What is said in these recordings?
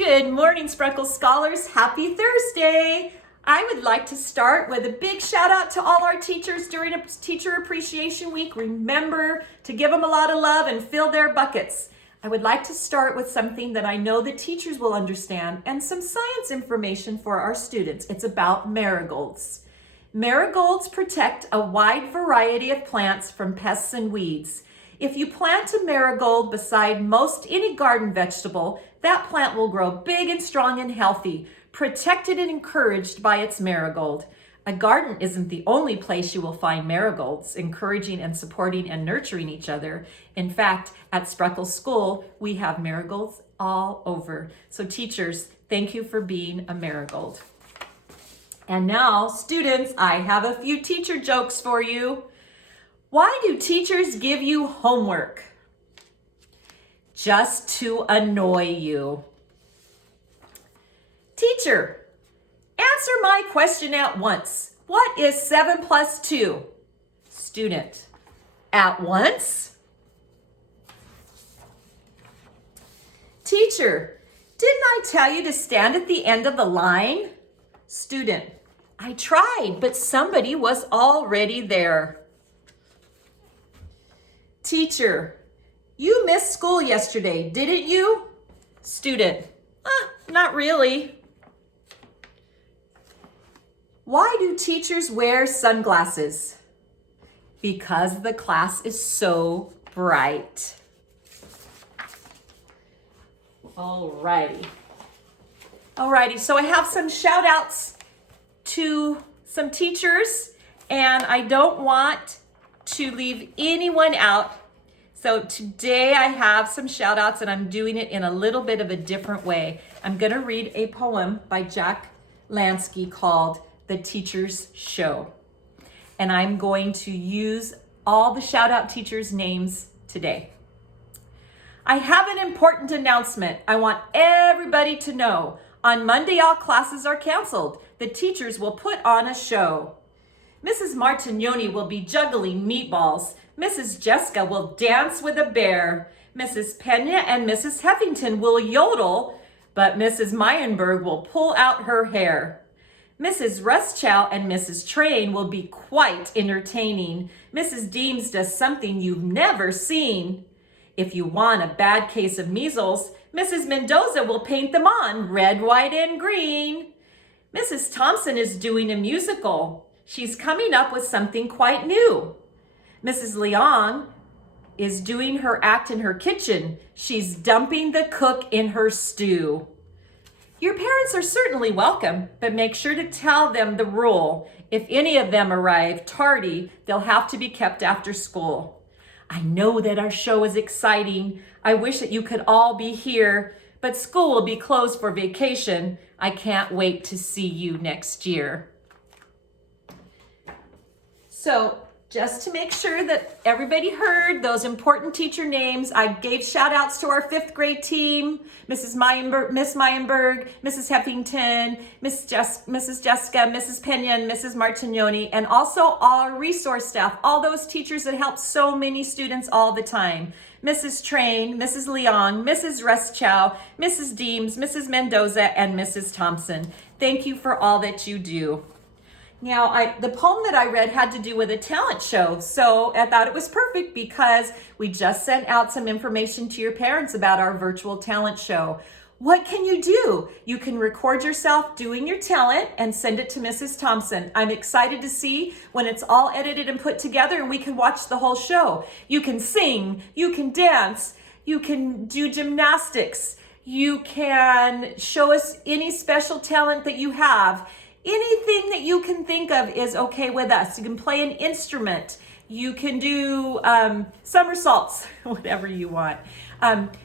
Good morning, Spreckle Scholars. Happy Thursday. I would like to start with a big shout out to all our teachers during Teacher Appreciation Week. Remember to give them a lot of love and fill their buckets. I would like to start with something that I know the teachers will understand and some science information for our students. It's about marigolds. Marigolds protect a wide variety of plants from pests and weeds. If you plant a marigold beside most any garden vegetable, that plant will grow big and strong and healthy, protected and encouraged by its marigold. A garden isn't the only place you will find marigolds, encouraging and supporting and nurturing each other. In fact, at Spreckle School, we have marigolds all over. So teachers, thank you for being a marigold. And now, students, I have a few teacher jokes for you. Why do teachers give you homework? Just to annoy you. Teacher, answer my question at once. What is 7 plus 2? Student, at once? Teacher, didn't I tell you to stand at the end of the line? Student, I tried, but somebody was already there. Teacher, you missed school yesterday, didn't you? Student, not really. Why do teachers wear sunglasses? Because the class is so bright. Alrighty, so I have some shout outs to some teachers, and I don't want to leave anyone out. So today I have some shout outs, and I'm doing it in a little bit of a different way. I'm going to read a poem by Jack Lansky called The Teacher's Show. And I'm going to use all the shout out teachers' names today. I have an important announcement. I want everybody to know. On Monday, all classes are canceled. The teachers will put on a show. Mrs. Martignoni will be juggling meatballs. Mrs. Jessica will dance with a bear. Mrs. Pena and Mrs. Heffington will yodel, but Mrs. Meyenberg will pull out her hair. Mrs. Ruschow and Mrs. Train will be quite entertaining. Mrs. Deems does something you've never seen. If you want a bad case of measles, Mrs. Mendoza will paint them on red, white, and green. Mrs. Thompson is doing a musical. She's coming up with something quite new. Mrs. Leong is doing her act in her kitchen. She's dumping the cook in her stew. Your parents are certainly welcome, but make sure to tell them the rule. If any of them arrive tardy, they'll have to be kept after school. I know that our show is exciting. I wish that you could all be here, but school will be closed for vacation. I can't wait to see you next year. So just to make sure that everybody heard those important teacher names, I gave shout outs to our 5th grade team, Miss Meyenberg, Mrs. Heffington, Mrs. Jessica, Mrs. Pena, and Mrs. Martignoni, and also all our resource staff, all those teachers that help so many students all the time. Mrs. Train, Mrs. Leong, Mrs. Ruschow, Mrs. Deems, Mrs. Mendoza, and Mrs. Thompson. Thank you for all that you do. Now, the poem that I read had to do with a talent show, so I thought it was perfect because we just sent out some information to your parents about our virtual talent show. What can you do? You can record yourself doing your talent and send it to Mrs. Thompson. I'm excited to see when it's all edited and put together and we can watch the whole show. You can sing, you can dance, you can do gymnastics, you can show us any special talent that you have. Anything that you can think of is okay with us. You can play an instrument. You can do somersaults, whatever you want.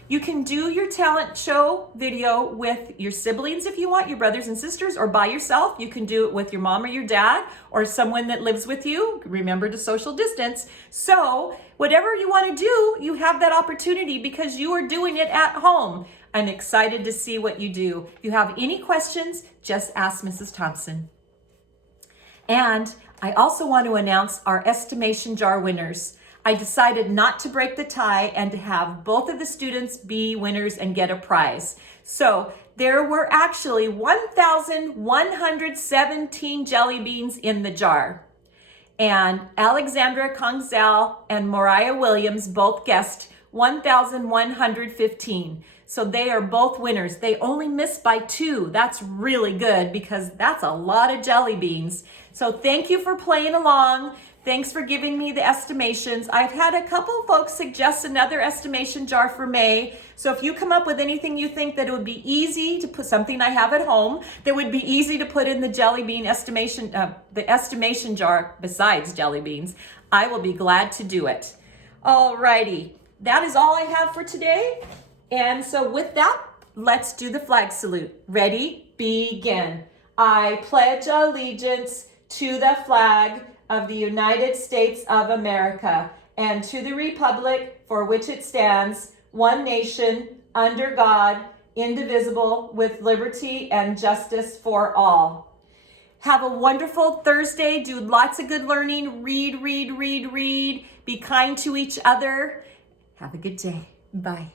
You can do your talent show video with your siblings if you want, your brothers and sisters, or by yourself. You can do it with your mom or your dad or someone that lives with you. Remember to social distance. So whatever you want to do, you have that opportunity because you are doing it at home. I'm excited to see what you do. If you have any questions, just ask Mrs. Thompson. And I also want to announce our estimation jar winners. I decided not to break the tie and to have both of the students be winners and get a prize. So there were actually 1,117 jelly beans in the jar. And Alexandra Kongzal and Mariah Williams both guessed 1,115. So they are both winners. They only missed by 2. That's really good because that's a lot of jelly beans. So thank you for playing along. Thanks for giving me the estimations. I've had a couple folks suggest another estimation jar for May. So if you come up with anything you think that it would be easy to put, something I have at home that would be easy to put in the jelly bean estimation, the estimation jar besides jelly beans, I will be glad to do it. Alrighty, that is all I have for today. And so with that, let's do the flag salute. Ready? Begin. I pledge allegiance to the flag of the United States of America and to the republic for which it stands, one nation, under God, indivisible, with liberty and justice for all. Have a wonderful Thursday. Do lots of good learning. Read, read, read, read. Be kind to each other. Have a good day. Bye.